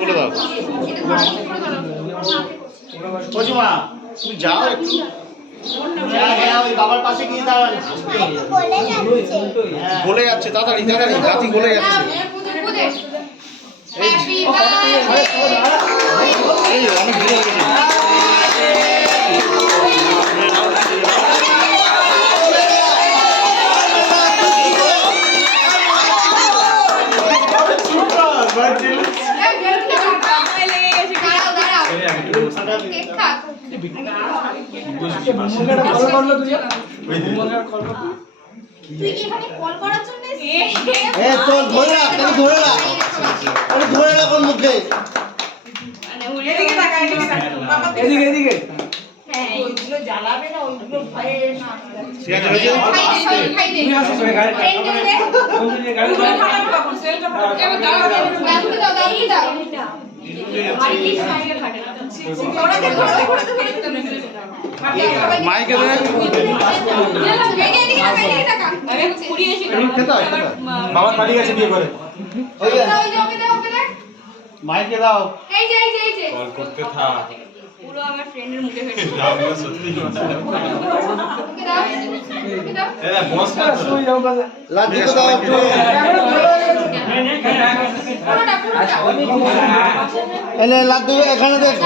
বলে দাও কচুমা তুমি যাও একটু ওই বাবার পাশে গিয়ে দাঁড়ান বলে যাচ্ছে তাড়াতাড়ি তাড়াতাড়ি রাতি বলে যাচ্ছে এই অনেক দূরে হয়ে গেছে বাবার বাড়ি গেছে বিয়ে করে মাইকে দাও কল করতে থাক পুরো আমার ফ্রেন্ডের মুখে ফেটে সত্যি বস লাড্ডু দাও একটু লাড্ডু এখানে দেখ